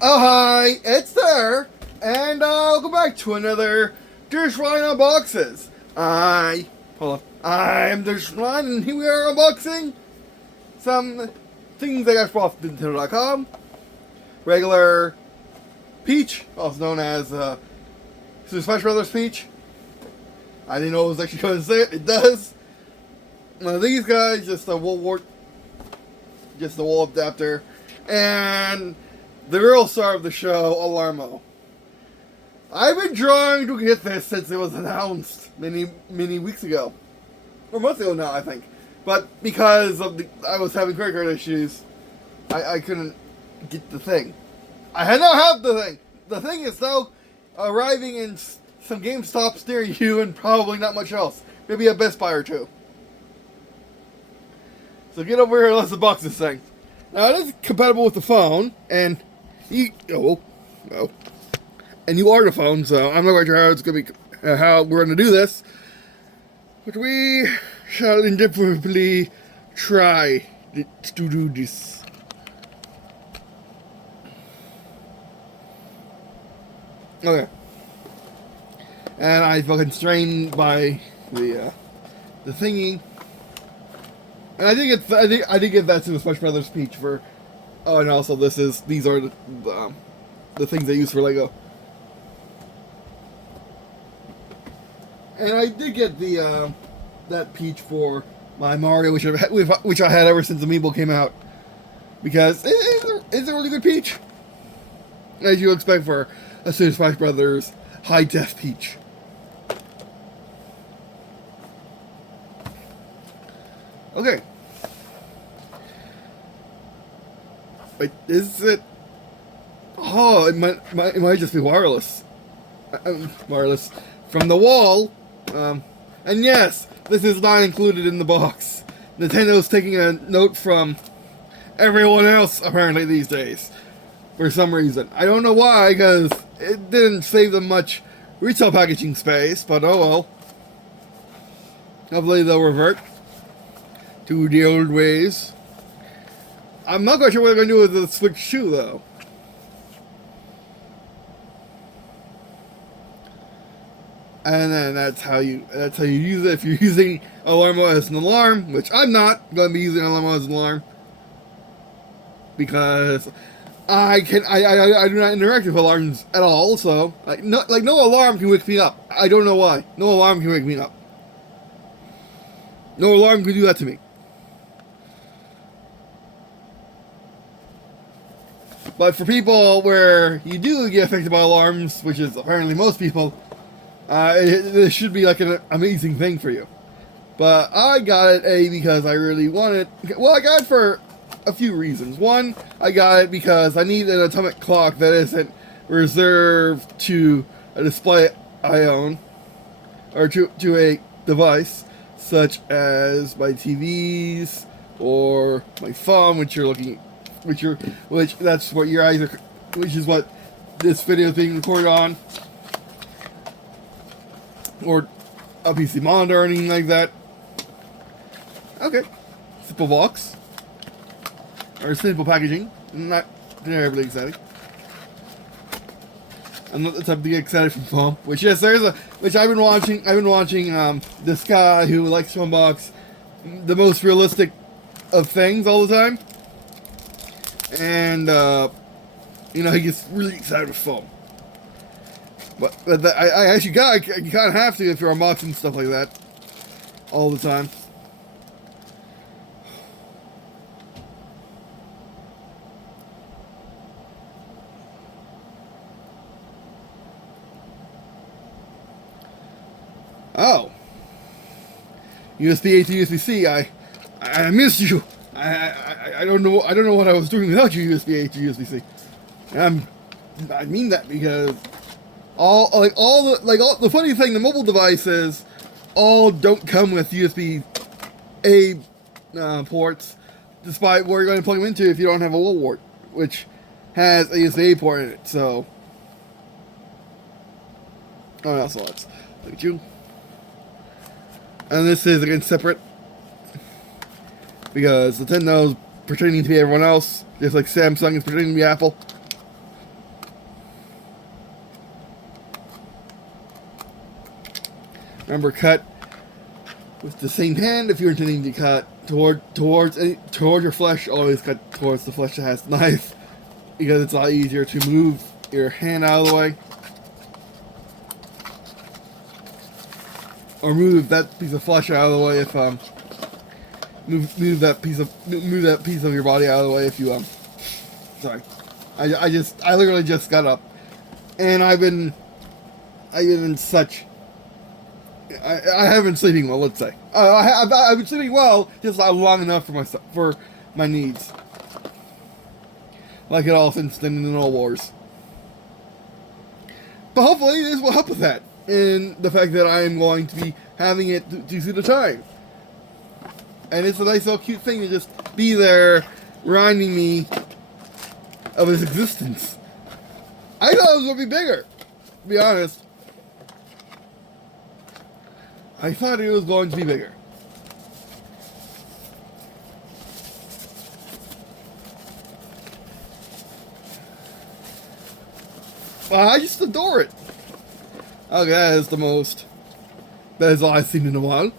Oh hi, it's there, and welcome back to another Dish Line Unboxes. I'm Dish Line, and here we are unboxing some things I got off Nintendo.com. Regular Peach, also known as Super Smash Brothers Peach. I didn't know it was actually going to say it. It does. One of these guys, just a wall adapter, and the real star of the show, Alarmo. I've been trying to get this since it was announced many weeks ago, or months ago now, I think. But because of I was having credit card issues, I couldn't get the thing. I now have the thing. The thing is though arriving in some GameStops near you, and probably not much else. Maybe a Best Buy or two. So get over here and let's unbox this thing. Now it is compatible with the phone, and and you are the phone, so I'm not quite sure how it's gonna be, how we're gonna do this, but we shall endeavorably try to do this. Okay, and I feel constrained by the thingy, and I think I did get that to the Smash Brothers Peach for. Oh, and also these are the things I use for Lego. And I did get the that Peach for my Mario, which I had ever since Amiibo came out, because it's a really good Peach, as you expect for a Super Smash Brothers high def Peach. Okay. Wait, is it? Oh, it might just be wireless. Wireless from the wall. And yes, this is not included in the box. Nintendo's taking a note from everyone else apparently these days, for some reason. I don't know why, because it didn't save them much retail packaging space. But oh well. Hopefully they'll revert to the old ways. I'm not quite sure what they're going to do with the Switch 2, though. And then that's how you use it if you're using Alarmo as an alarm, which I'm not going to be using Alarmo as an alarm, because I do not interact with alarms at all. So no alarm can wake me up. I don't know why. No alarm can wake me up. No alarm can do that to me. But for people where you do get affected by alarms, which is apparently most people, this should be like an amazing thing for you. But I got it, because I really wanted. Well, I got it for a few reasons. One, I got it because I need an atomic clock that isn't reserved to a display I own, or to a device such as my TVs or my phone, which that's what your eyes are, which is what this video is being recorded on, or a PC monitor or anything like that. Okay, simple box, or simple packaging, not terribly exciting. I'm not the type to get excited from foam, which yes, which I've been watching this guy who likes to unbox the most realistic of things all the time. And, he gets really excited with foam. But I actually you kind of have to if you're unboxing stuff like that all the time. Oh. USB-A to USB-C, I missed you. I don't know what I was doing without you, USB-A to USB-C. I mean that because all the funny thing, the mobile devices all don't come with USB-A ports, despite where you're going to plug them into if you don't have a wall wart, which has a USB-A port in it. So, oh, that's lots. Look at you. And this is again separate, because Nintendo's pretending to be everyone else, just like Samsung is pretending to be Apple. Remember, cut with the same hand. If you're intending to cut towards your flesh, always cut towards the flesh that has the knife, because it's a lot easier to move your hand out of the way, or move that piece of flesh out of the way if move that piece of your body out of the way if you sorry. I literally just got up, and I've been in such. I haven't been sleeping well. Let's say I've been sleeping well, just not long enough for my needs. Like it all since then in the No Wars. But hopefully this will help with that, and the fact that I am going to be having it to see the time. And it's a nice little cute thing to just be there, reminding me of his existence. I thought it was going to be bigger, to be honest. I thought it was going to be bigger. I just adore it. Okay, that is all I've seen in a while.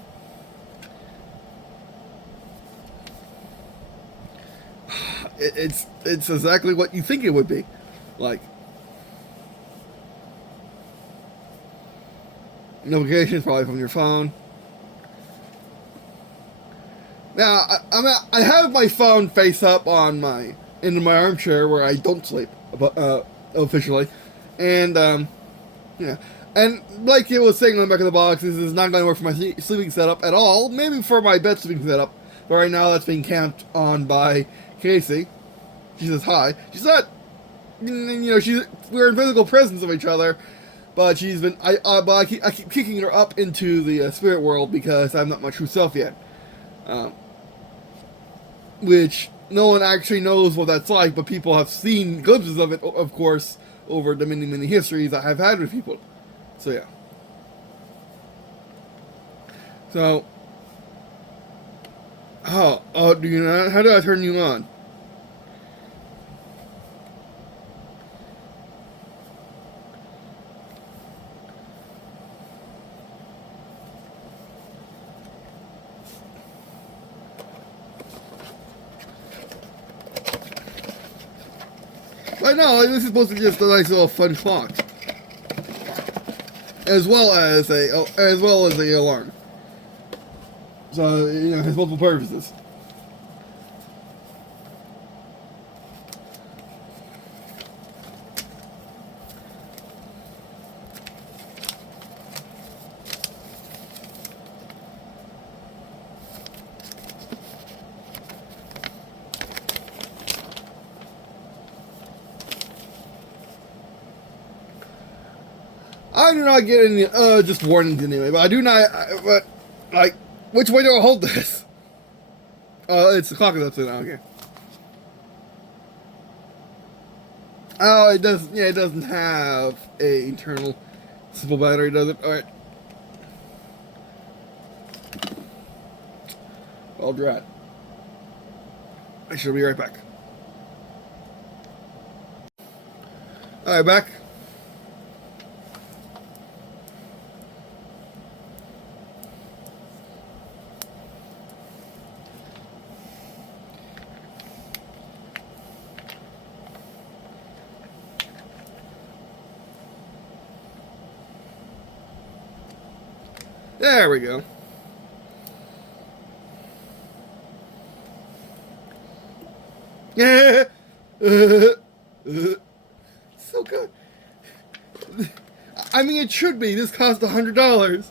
It's exactly what you think it would be. Like, notifications probably from your phone. Now, I have my phone face up in my armchair where I don't sleep, officially. And, yeah. And like it was saying on the back of the box, this is not going to work for my sleeping setup at all. Maybe for my bed sleeping setup. But right now that's being camped on by Casey. She says hi. She's not, we're in physical presence of each other. But she's been, I keep kicking her up into the spirit world because I'm not my true self yet. Which no one actually knows what that's like, but people have seen glimpses of it, of course, over the many, many histories I have had with people. So, yeah. So, do you not? How do I turn you on? I know, this is supposed to be just a nice little fun clock, as well as the alarm. So it has multiple purposes. I do not get any, just warnings anyway, but I do not, but, like, which way do I hold this? It's the clock is upside down, okay. Oh, it doesn't, yeah, it doesn't have a internal simple battery, does it? Alright. Well, drat. I shall be right back. Alright, back. There we go. Yeah. So good. I mean, it should be. This cost $100,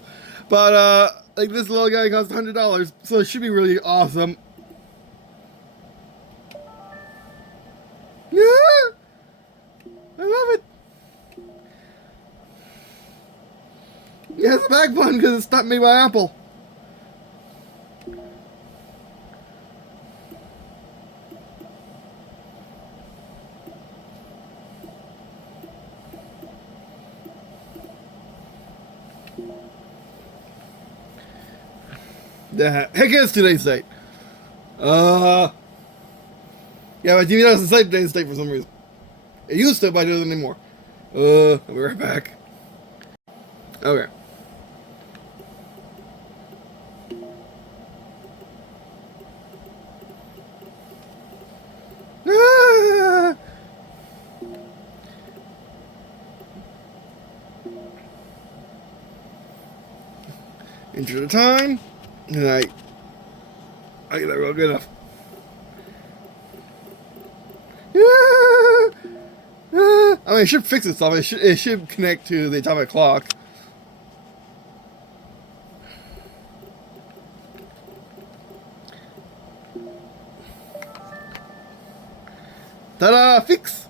but like this little guy cost $100, so it should be really awesome. Yeah, I love it. It has a back button because it's not made by Apple. The heck is today's date? Yeah, my TV doesn't say today's date for some reason. It used to, but it doesn't anymore. I'll be right back. Okay. Ah! Enter the time, and I get that real good enough. I mean, it should fix itself. It should connect to the atomic clock. Ta-da! Fix!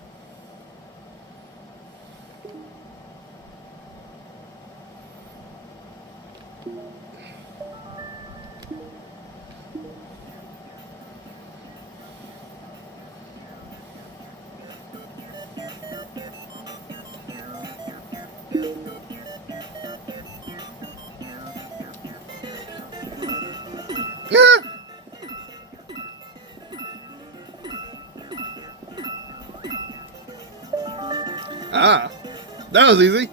Ah, that was easy.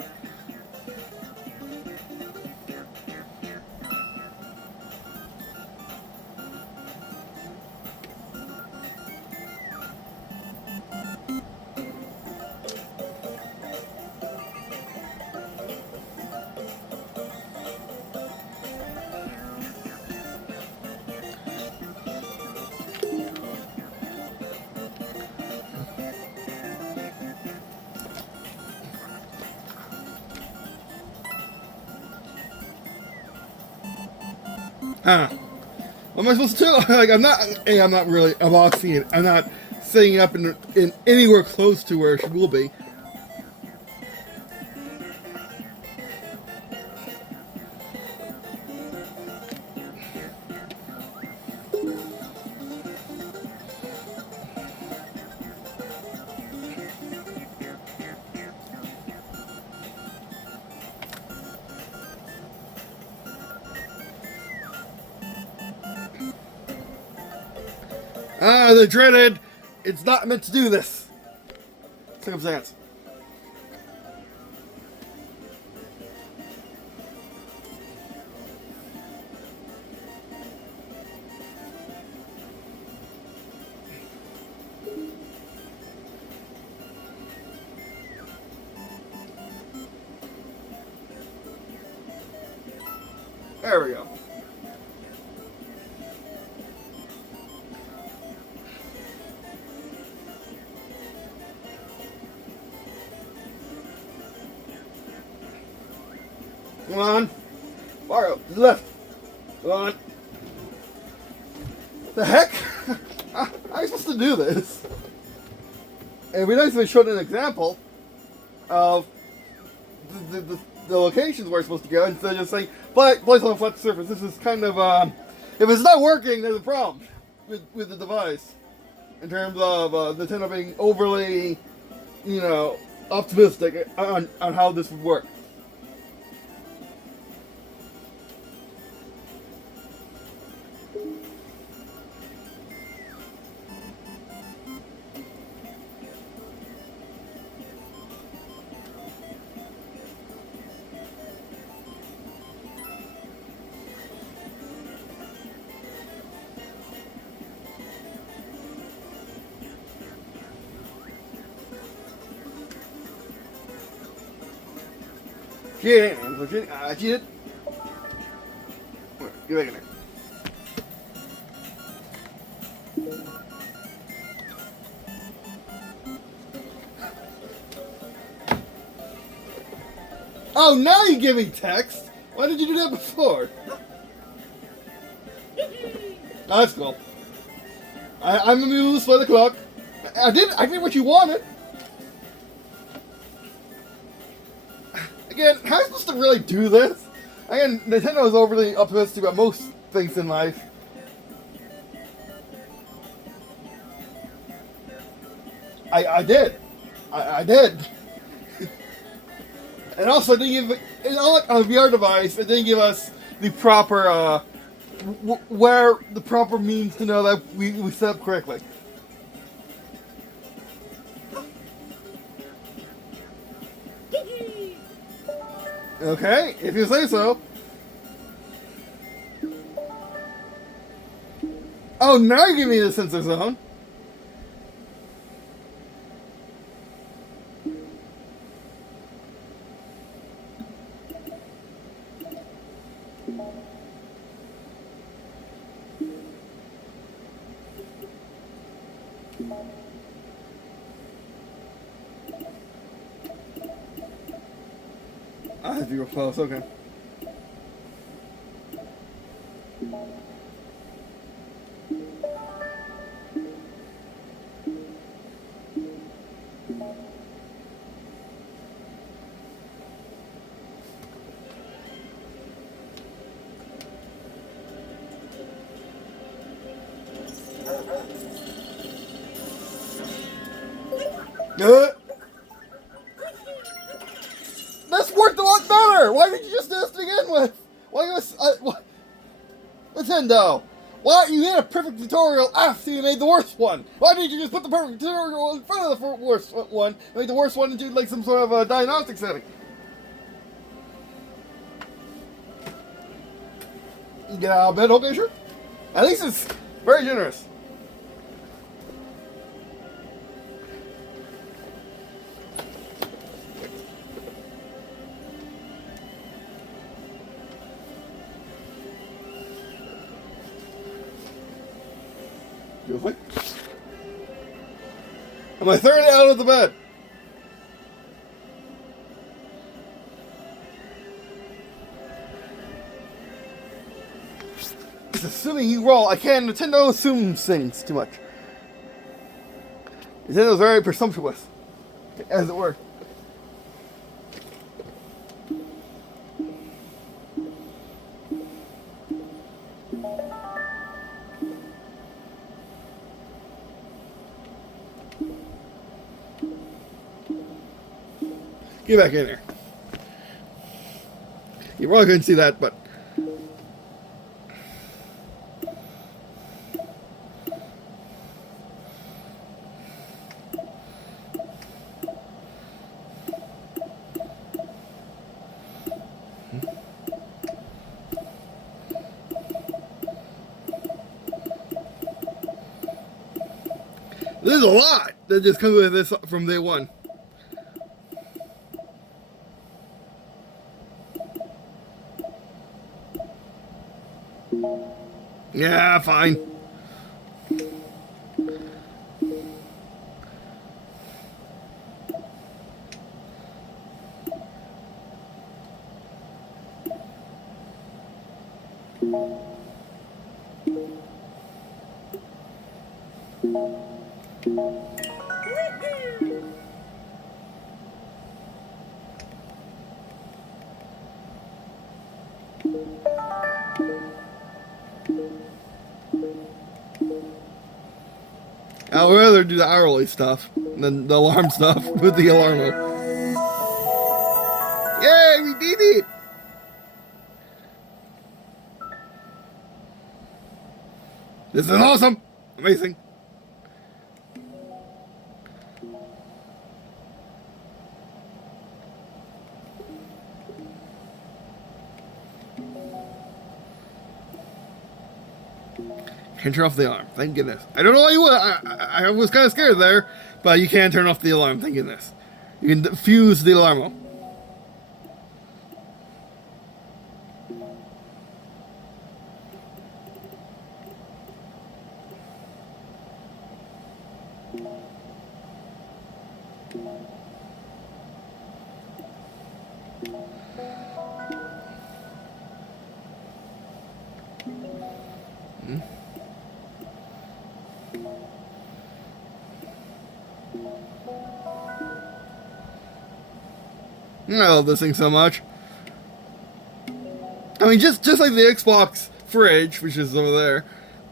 What am I supposed to do? Like, I'm not really unboxing it. I'm not setting it up in anywhere close to where it will be. The dreaded, it's not meant to do this circumstance. There we go. Come on. Far to the left. Come on. The heck? How am I supposed to do this? It'd be nice if I showed an example of the locations where it's supposed to go instead of just saying, place on a flat surface. This is kind of, if it's not working, there's a problem with the device. In terms of Nintendo being overly, optimistic on how this would work. Get it. Get back in there. Oh, now you give me text. Why did you do that before? Oh, that's cool. I'm amused by the clock. I did what you wanted. Again, how am I supposed to really do this? Again, Nintendo is overly optimistic about most things in life. I did. I did. And also, they give on a VR device. It didn't give us the proper where the proper means to know that we set up correctly. Okay, if you say so. Oh, now you're giving me the sensor zone. I have to be real close, okay. This worked a lot better! Why did you just do this to begin with? Why was Nintendo? Why you made a perfect tutorial after you made the worst one? Why didn't you just put the perfect tutorial in front of the worst one and make the worst one into like some sort of a diagnostic setting? You get out of bed, okay, sure. At least it's very generous. Beautifully. Am I third out of the bed? It's assuming you roll. I can't. Nintendo assumes things too much. Nintendo's very presumptuous, as it were. Get back in there. You probably couldn't see that, but... There's a lot that just comes with this from day one. Yeah, fine. I would rather do the hourly stuff than the alarm stuff with the Alarmo. Yay, we did it! This is awesome! Amazing. Can turn off the alarm. Thank goodness. I don't know why you would. I was kind of scared there, but you can turn off the alarm. Thank goodness. You can fuse the Alarmo. I love this thing so much. I mean, just like the Xbox fridge, which is over there,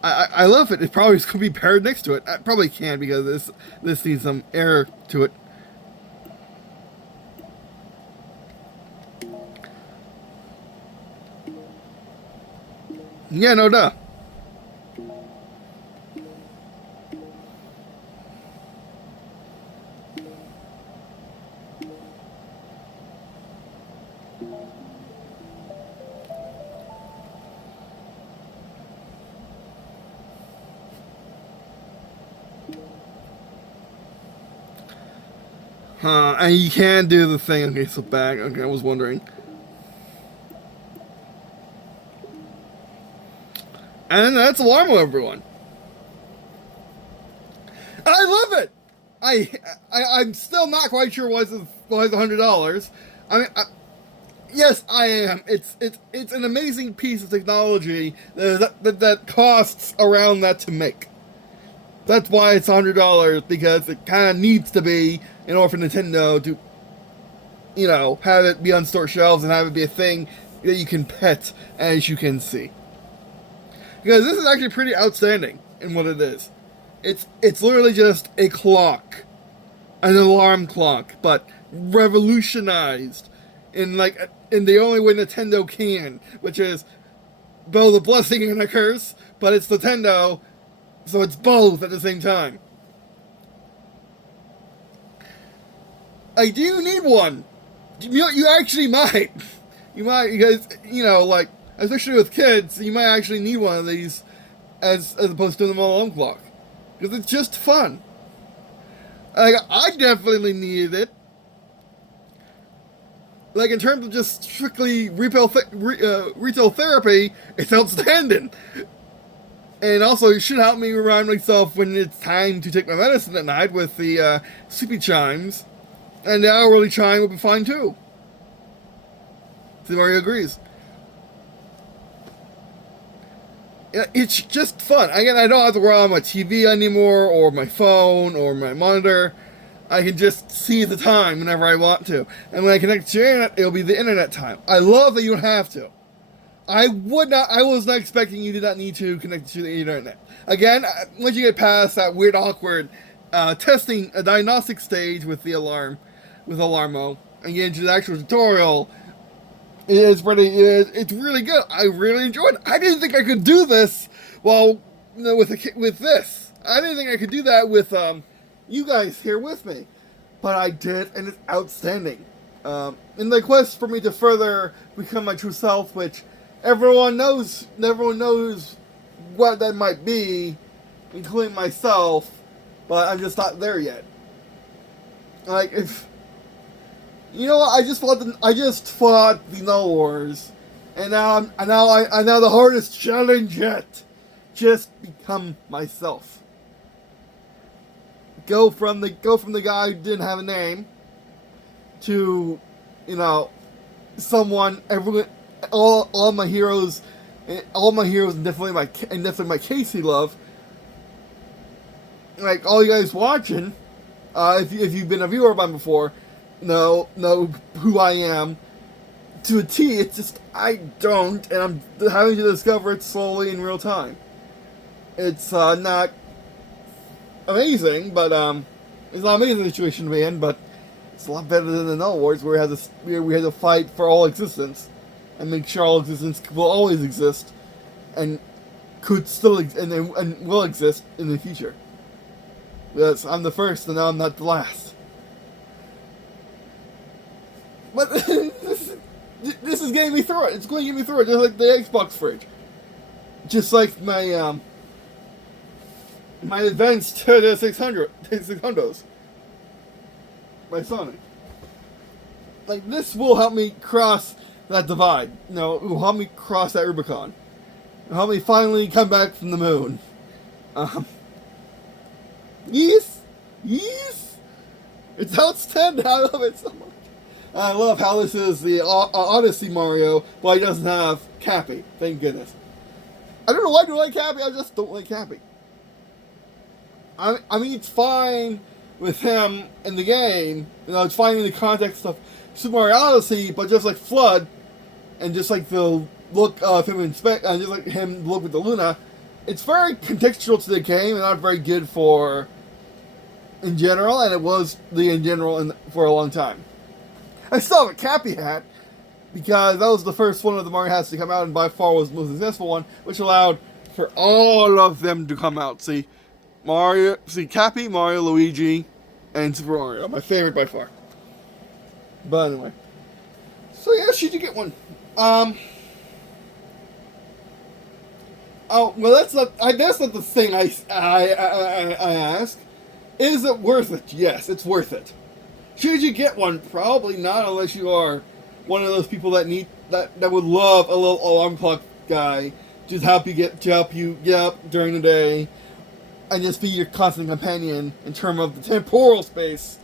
I love it. It probably could be paired next to it. I probably can because this needs some air to it. Yeah, no duh. And you can do the thing. Okay, so back. Okay, I was wondering. And that's Alarmo, everyone. I love it. I'm still not quite sure why it's $100. I mean, Yes, I am. It's an amazing piece of technology that costs around that to make. That's why it's $100, because it kind of needs to be in order for Nintendo to, have it be on store shelves and have it be a thing that you can pet as you can see. Because this is actually pretty outstanding in what it is. It's literally just a clock, an alarm clock, but revolutionized in the only way Nintendo can, which is both a blessing and a curse, but it's Nintendo, so it's both at the same time. I do need one. You actually might. You might, because, especially with kids, you might actually need one of these as opposed to the alarm clock. Because it's just fun. I definitely needed it. In terms of just strictly retail therapy, it's outstanding. And also, it should help me remind myself when it's time to take my medicine at night with the sleepy chimes. And the hourly chime will be fine too. See, Mario agrees. It's just fun. Again, I don't have to rely on my TV anymore, or my phone, or my monitor. I can just see the time whenever I want to. And when I connect to the internet, it'll be the internet time. I love that you don't have to. I was not expecting you did not need to connect to the internet. Again, once you get past that weird, awkward testing, a diagnostic stage with Alarmo, and get into the actual tutorial, it's really good. I really enjoyed it. I didn't think I could do this with this. I didn't think I could do that with you guys here with me, but I did, and it's outstanding. In the quest for me to further become my true self, which everyone knows what that might be, including myself, but I'm just not there yet. I just fought the Null Wars, and now the hardest challenge yet. Just become myself. Go from the guy who didn't have a name to, someone. All my heroes, and definitely my Casey love. All you guys watching, if you've been a viewer of mine before, know who I am to a T. It's just I don't, and I'm having to discover it slowly in real time. It's not amazing, but it's not an amazing situation to be in, but it's a lot better than the Null Wars, where we had to fight for all existence and make sure all existence will always exist and could still and will exist in the future. Yes, I'm the first, and now I'm not the last. But this is getting me through it. It's going to get me through it, just like the Xbox fridge. Just like my advance to the 600s. By Sony. This will help me cross that divide. It will help me cross that Rubicon. It'll help me finally come back from the moon. Yes! It's outstanding. I love it so much. I love how this is the Odyssey Mario, but he doesn't have Cappy. Thank goodness. I don't know why I do like Cappy, I just don't like Cappy. I mean, it's fine with him in the game. It's fine in the context of Super Mario Odyssey, but just like Flood, and just like the look of him and just like him look with the Luna, it's very contextual to the game and not very good for in general, and it was in general for a long time. I still have a Cappy hat, because that was the first one of the Mario hats to come out, and by far was the most successful one, which allowed for all of them to come out. Cappy, Mario, Luigi, and Super Mario. My favorite by far. But anyway. So yeah, she did get one. Oh, well, that's not the thing I ask. Is it worth it? Yes, it's worth it. Should you get one? Probably not, unless you are one of those people that would love a little alarm clock guy to help you get up during the day, and just be your constant companion in terms of the temporal space,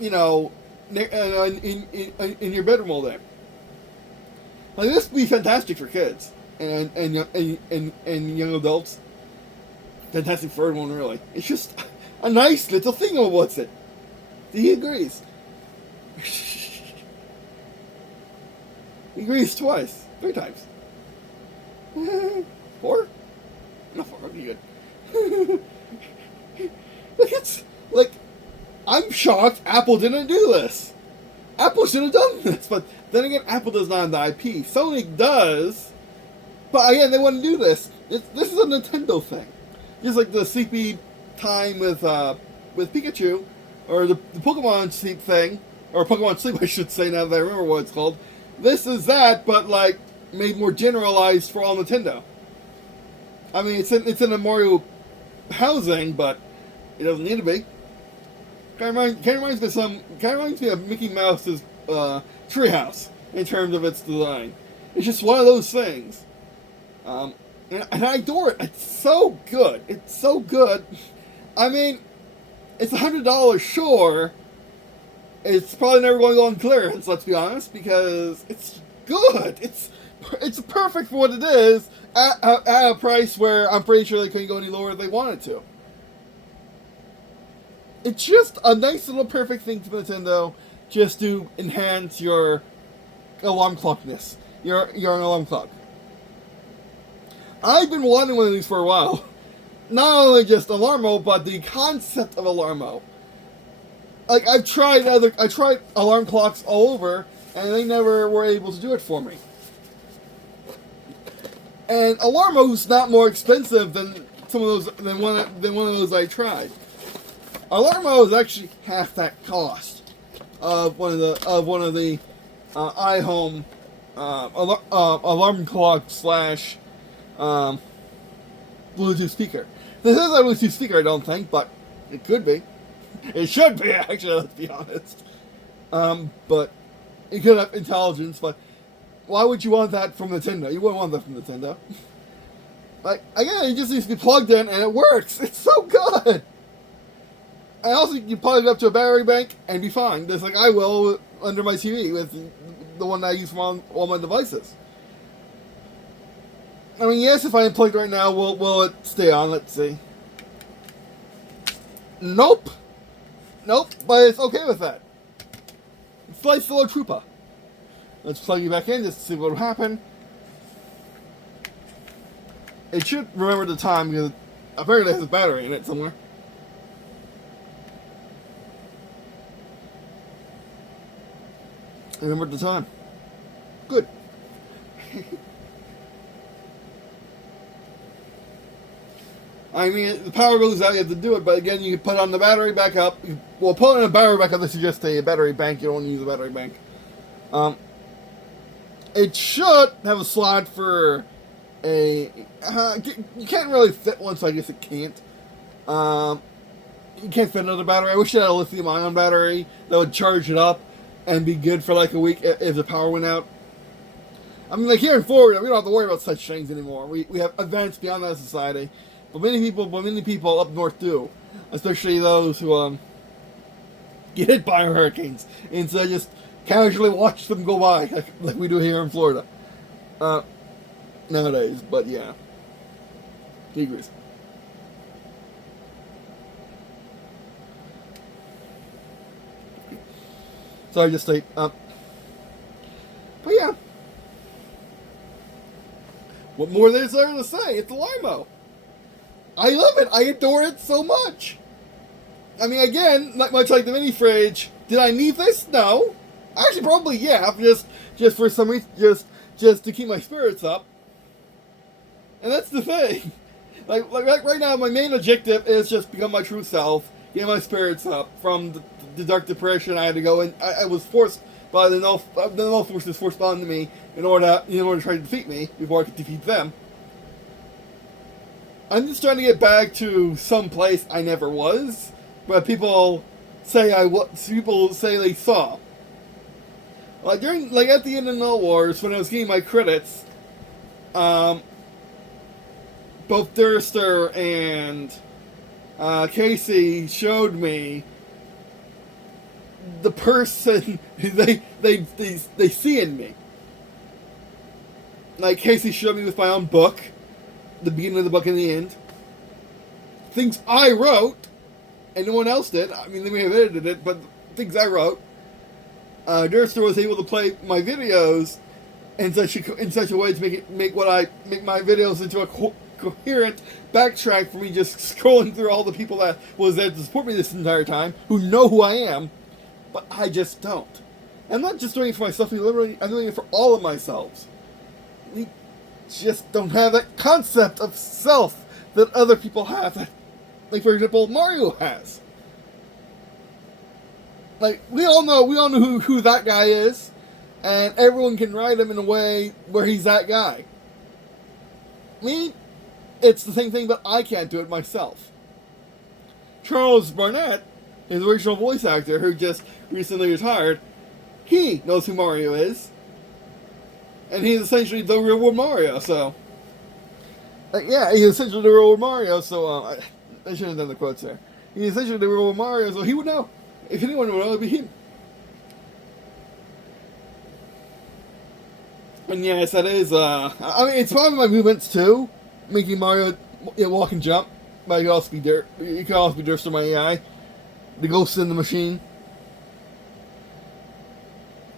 in your bedroom all day. Like, this would be fantastic for kids and young adults. Fantastic for everyone, really. It's just a nice little thing. Or what's it? He agrees. He agrees twice, 3 times. 4? No, 4. Okay, good. Like, it's like, I'm shocked Apple didn't do this. Apple should have done this, but then again, Apple does not have the IP. Sony does, but again, they wouldn't do this. This is a Nintendo thing. Just like the sleepy time with Pikachu, or the Pokemon sleep thing, or Pokemon sleep, I should say, now that I remember what it's called. This is that, but like made more generalized for all Nintendo. I mean, it's in a Mario housing, but it doesn't need to be. Kind of reminds me of Mickey Mouse's treehouse in terms of its design. It's just one of those things. And I adore it. It's so good. It's so good. I mean, it's $100, sure. It's probably never going to go on clearance, let's be honest, because it's good. It's perfect for what it is at a price where I'm pretty sure they couldn't go any lower if they wanted to. It's just a nice little perfect thing for Nintendo, just to enhance your alarm clockness, your alarm clock. I've been wanting one of these for a while. Not only just Alarmo, but the concept of Alarmo. Like, I tried alarm clocks all over, and they never were able to do it for me. And Alarmo's not more expensive than some of those than one of those I tried. Alarmo is actually half that cost of one of the iHome alarm clock / Bluetooth speaker. This isn't a Bluetooth speaker, I don't think, but it could be. It should be, actually, let's be honest. But it could have intelligence, but why would you want that from Nintendo? You wouldn't want that from Nintendo. Like, again, it just needs to be plugged in, and it works. It's so good. And also, you can plug it up to a battery bank and be fine, just like I will under my TV with the one that I use for all my devices. I mean, yes, if I unplug it right now, will it stay on? Let's see. Nope. Nope, but it's okay with that. It's like Slow Trooper. Let's plug you back in just to see what will happen. It should remember the time, because apparently there's a battery in it somewhere. Remember the time. Good. I mean, the power goes out, you have to do it, but again, you can put on the battery backup. Well, put on a battery backup, this is just a battery bank, you don't want to use a battery bank. It should have a slot for a... you can't really fit one, so I guess it can't. You can't fit another battery. I wish it had a lithium-ion battery that would charge it up and be good for like a week if the power went out. I mean, like here in Florida, we don't have to worry about such things anymore. We have advanced beyond that society. But many people up north do, especially those who get hit by hurricanes, and so just casually watch them go by, like we do here in Florida nowadays. But yeah, degrees. Sorry, just like but yeah, what more is there to say? It's Alarmo. I love it. I adore it so much. I mean, again, much like the mini fridge, did I need this? No. Actually, probably yeah. Just for some reason, just to keep my spirits up. And that's the thing. Like right now, my main objective is just become my true self, get my spirits up from the dark depression I had to go in. I was forced by the null forces forced onto me in order to try to defeat me before I could defeat them. I'm just trying to get back to some place I never was, where people say they saw. Like at the end of No Wars, when I was getting my credits, both Durster and Casey showed me the person they see in me. Like Casey showed me with my own book, the beginning of the book and the end. Things I wrote, and no one else did. I mean, they may have edited it, but things I wrote. Durster was able to play my videos in such a way to make my videos into a coherent backtrack for me just scrolling through all the people that was there to support me this entire time, who know who I am, but I just don't. I'm not just doing it for myself, I'm doing it for all of myself. We just don't have that concept of self that other people have. Like, for example, Mario has. Like, we all know who that guy is, and everyone can write him in a way where he's that guy. Me, it's the same thing, but I can't do it myself. Charles Barnett, his original voice actor, who just recently retired, he knows who Mario is. And he's essentially the real world Mario, so... yeah, he's essentially the real world Mario, so, I shouldn't have done the quotes there. He's essentially the real world Mario, so he would know. If anyone would know, it would be him. And yes, that is, I mean, it's part of my movements, too. Making Mario walk and jump. But you can also be Durster my AI. The ghost in the machine.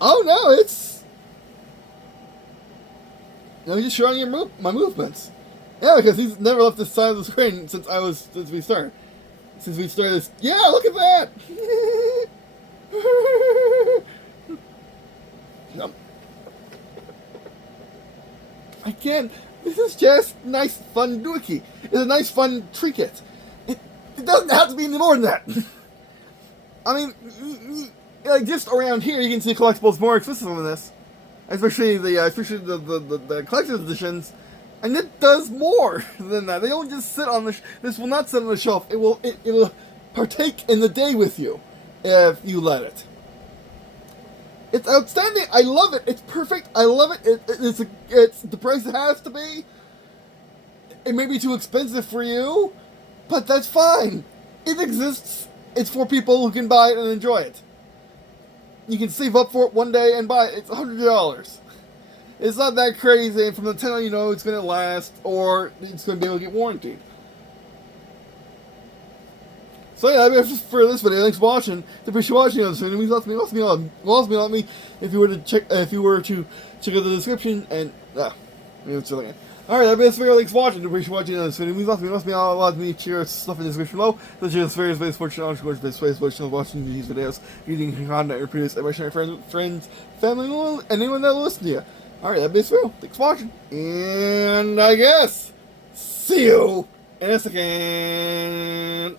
Oh, no, it's... No, just showing your my movements. Yeah, because he's never left this side of the screen since we started. Since we started this... Yeah, look at that! No. Again, this is just nice, fun dookie. It's a nice, fun trinket. It doesn't have to be any more than that. I mean, like just around here, you can see collectibles more expensive than this, especially the collector's editions, and it does more than that. They don't just sit on the. This will not sit on the shelf. It will partake in the day with you, if you let it. It's outstanding. I love it. It's perfect. I love it. It's the price it has to be. It may be too expensive for you, but that's fine. It exists. It's for people who can buy it and enjoy it. You can save up for it one day and buy it. It's $100. It's not that crazy, and from the time you know it's going to last, or it's going to be able to get warranted. So yeah, that's for this video. Thanks for watching. If you're watching this video, it means let me if you were to check out the description and Alright, that'll be this video. Thanks for watching. If you're watching this video, it means let me share stuff in the description below. Such as various ways for watching these videos, using content produced by sharing friends, family, anyone that will listen to you. Alright, that'll be this video. Thanks for watching. And I guess see you in a second.